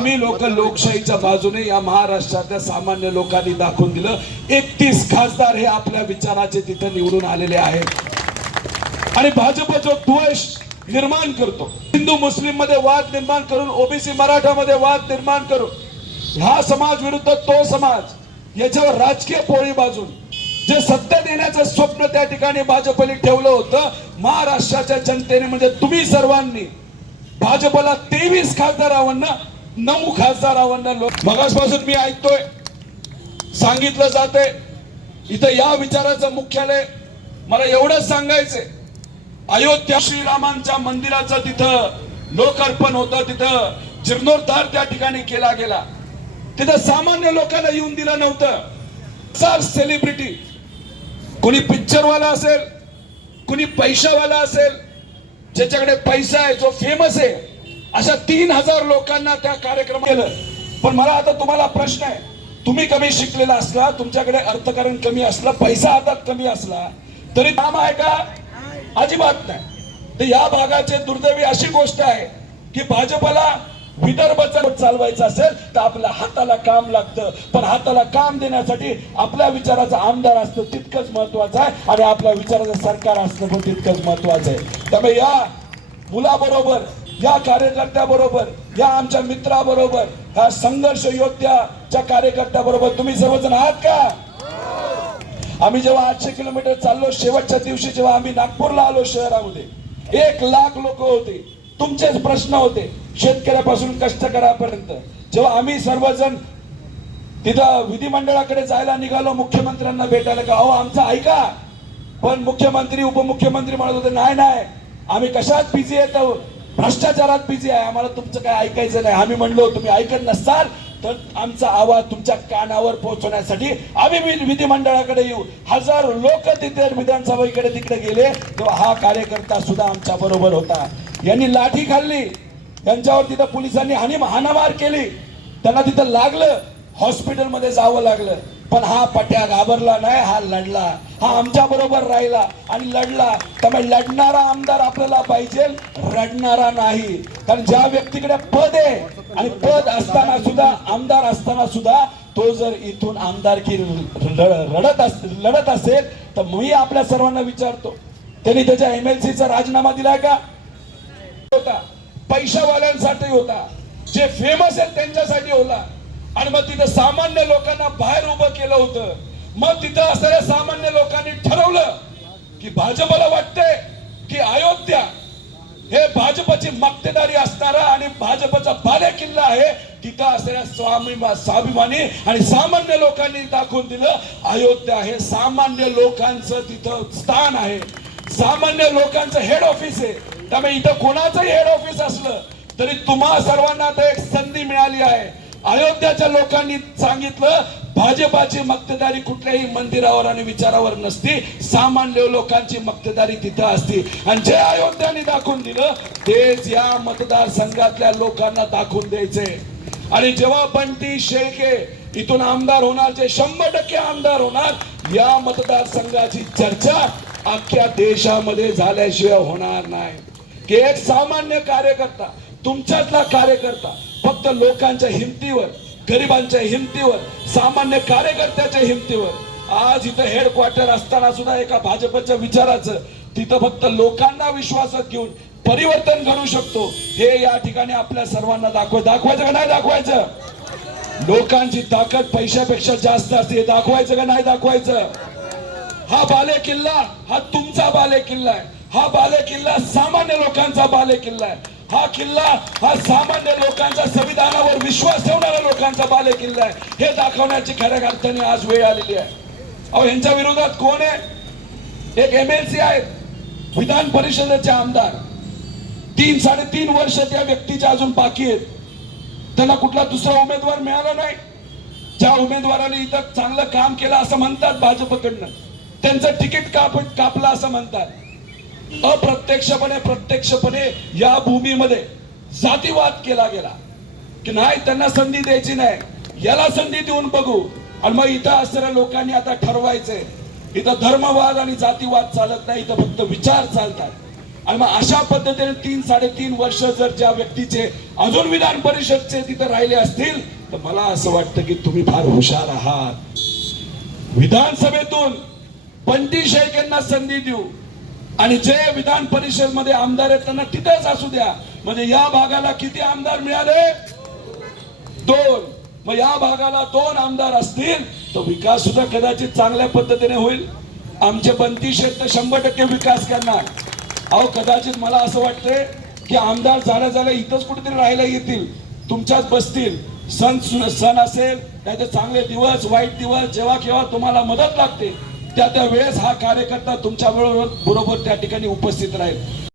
आम्ही लोक लोकशाहीच्या बाजूने या महाराष्ट्रातल्या सामान्य लोकांनी दाखवून दिलं. एकतीस खासदार हे आपल्या विचाराचे तिथे निवडून आलेले आहेत. आणि भाजप जो द्वेष निर्माण करतो हिंदू मुस्लिममध्ये वाद निर्माण करून ओबीसी मराठामध्ये वाद निर्माण करून हा समाज विरुद्ध तो समाज याच्यावर राजकीय पोळी बाजून जे सत्ता देण्याचं स्वप्न त्या ठिकाणी भाजपने ठेवलं होतं महाराष्ट्राच्या जनतेने म्हणजे तुम्ही सर्वांनी भाजपला तेवीस खासदारांना नऊ खासदारांना लोक मगासपासून मी ऐकतोय. सांगितलं जाते इथं या विचाराचं मुख्यालय. मला एवढंच सांगायचंय. अयोध्या श्रीरामांच्या मंदिराचं तिथं लोकार्पण होतं. तिथं जीर्णोद्धार त्या ठिकाणी केला गेला. तिथं सामान्य लोकांना येऊन दिलं नव्हतं. सेलिब्रिटी कुणी पिक्चरवाला असेल कुणी पैशावाला असेल ज्याच्याकडे पैसा आहे जो फेमस आहे अशा तीन हजार लोकांना त्या कार्यक्रम केलं. पण मला आता तुम्हाला प्रश्न आहे. तुम्ही कमी शिकलेला असला तुमच्याकडे अर्थकारण कमी असलं पैसा हातात कमी असला तरी काम आहे का? अजिबात नाही. तर या भागाचे दुर्दैवी अशी गोष्ट आहे की भाजपला विदर्भचा चालवायचं असेल तर आपल्या हाताला काम लागतं. पण हाताला काम देण्यासाठी आपल्या विचाराचा आमदार असणं तितकंच महत्वाचं आहे आणि आपल्या विचाराचं सरकार असणं पण तितकंच महत्वाचं आहे. त्यामुळे या मुलाबरोबर या कार्यकर्त्याबरोबर या आमच्या मित्राबरोबर ह्या संघर्ष योद्ध्याच्या कार्यकर्त्याबरोबर तुम्ही सर्वजण आहात का? आम्ही जेव्हा आठशे किलोमीटर चाललो शेवटच्या दिवशी जेव्हा आम्ही नागपूरला आलो शहरामध्ये एक लाख लोक होते. तुमचेच प्रश्न होते शेतकऱ्यापासून कष्टकऱ्यापर्यंत जेव्हा आम्ही सर्वजण तिथं विधिमंडळाकडे जायला निघालो मुख्यमंत्र्यांना भेटायला का अहो आमचं ऐका पण मुख्यमंत्री उपमुख्यमंत्री म्हणत होते नाही नाही आम्ही कशात बिझी येत? भ्रष्टाचारात बिझी आहे. आम्हाला तुमचं काय ऐकायचं नाही. आम्ही म्हणलो तुम्ही ऐकत नसाल तर आमचा आवाज तुमच्या कानावर पोहोचवण्यासाठी आम्ही विधिमंडळाकडे येऊ. हजारो लोक तिथे विधानसभेकडे तिकडे गेले. तेव्हा हा कार्यकर्ता सुद्धा आमच्या बरोबर होता. यांनी लाठी खाल्ली. त्यांच्यावर तिथं पोलिसांनी हानी हानामार केली. त्यांना तिथं लागलं. हॉस्पिटलमध्ये जावं लागलं. पण हा पट्या घाबरला नाही हा लढला. हा आमच्या बरोबर राहिला आणि लढला. त्यामुळे लढणारा आमदार आपल्याला पाहिजे रडणारा नाही. कारण ज्या व्यक्तीकडे पद आहे आणि पद असताना सुद्धा आमदार असताना सुद्धा तो जर इथून आमदारकी रडत अस लढत असेल तर मी आपल्या सर्वांना विचारतो. त्यांनी त्याच्या एमएलसी चा राजीनामा दिलाय का? होता. पैशावाल्यांसाठी होता. जे फेमस आहेत त्यांच्यासाठी होता. आणि मग तिथं सामान्य लोकांना बाहेर उभं केलं होतं. मग तिथं असणाऱ्या सामान्य लोकांनी ठरवलं की भाजपला वाटतंय की अयोध्या हे भाजपची मक्तेदारी असणारा आणि भाजपचा बाले किल्ला आहे. तिथं असणाऱ्या स्वामी स्वाभिमानी आणि सामान्य लोकांनी दाखवून दिलं अयोध्या हे सामान्य लोकांचं तिथं स्थान आहे. सामान्य लोकांचं हेड ऑफिस आहे. त्यामुळे इथं कोणाचंही हेड ऑफिस असलं तरी तुम्हा सर्वांना आता एक संधी मिळाली आहे. अयोध्याच्या लोकांनी सांगितलं भाजपाची मक्तेदारी कुठल्याही मंदिरावर आणि विचारावर नसती सामान्य लोकांची मक्तेदारी तिथं असती. आणि जे अयोध्याने दाखवून दिलं तेच या मतदारसंघातल्या लोकांना दाखवून द्यायचे. आणि जेव्हा बंटी शेळके इथून आमदार होणार जे शंभर टक्के आमदार होणार या मतदारसंघाची चर्चा अख्ख्या देशामध्ये झाल्याशिवाय होणार नाही. की एक सामान्य कार्यकर्ता तुमच्यातला कार्यकर्ता फक्त लोकांच्या हिमतीवर गरिबांच्या हिमतीवर सामान्य कार्यकर्त्याच्या हिमतीवर आज इथं हेडक्वार्टर असताना सुद्धा एका भाजपच्या विचाराचं तिथं फक्त लोकांना विश्वासात घेऊन परिवर्तन घडू शकतो हे या ठिकाणी आपल्या सर्वांना दाखव दाखवायचं का नाही दाखवायचं? लोकांची ताकद पैशापेक्षा जास्त असते हे दाखवायचं का नाही दाखवायचं? हा बाले किल्ला हा तुमचा बाले किल्ला आहे. हा बाले किल्ला सामान्य लोकांचा बाले किल्ला आहे. हा किल्ला हा सामान्य लोकांचा संविधानावर विश्वास ठेवणाऱ्या लोकांचा बाले किल्ला आहे. हे दाखवण्याची खऱ्या अर्थाने आज वेळ आलेली आहे. अहो यांच्या विरोधात कोण आहे? एक एमएलसी आहे विधान परिषदेचे आमदार. तीन साडेतीन वर्ष त्या व्यक्तीच्या अजून बाकी आहेत. त्यांना कुठला दुसरा उमेदवार मिळाला नाही. ज्या उमेदवाराने इथं चांगलं काम केलं असं म्हणतात भाजपकडनं. त्यांचं तिकीट काप कापलं असं म्हणतात. अप्रत्यक्षपणे प्रत्यक्षपणे या भूमीमध्ये जातीवाद केला गेला. की नाही त्यांना संधी द्यायची नाही. याला संधी देऊन बघू. आणि मग इथं असणाऱ्या लोकांनी आता ठरवायचंय. इथं धर्मवाद आणि जातीवाद चालत नाही इथं फक्त विचार चालतात. आणि मग अशा पद्धतीने तीन साडेतीन वर्ष जर ज्या व्यक्तीचे अजून विधान परिषदचे तिथं राहिले असतील तर मला असं वाटतं की तुम्ही फार हुशार आहात. विधानसभेतून पंटी शेख यांना संधी देऊ. आणि जे विधान परिषदमध्ये आमदार आहेत त्यांना तिथेच असू द्या. म्हणजे या भागाला किती आमदार मिळाले? दोन. मग या भागाला दोन आमदार असतील तर विकास सुद्धा कदाचित चांगल्या पद्धतीने होईल. आमचे बंती शेत तर शंभर टक्के विकास करणार. अहो कदाचित मला असं वाटतंय की आमदार झाल्या झाल्या इथंच कुठेतरी राहायला येतील तुमच्याच बसतील. सण सु- सण असेल नाही चांगले दिवस वाईट दिवस जेव्हा केव्हा तुम्हाला मदत लागते. त्या त्या वेळेस हा कार्यकर्ता तुमच्या बरोबर बरोबर त्या ठिकाणी उपस्थित राहील.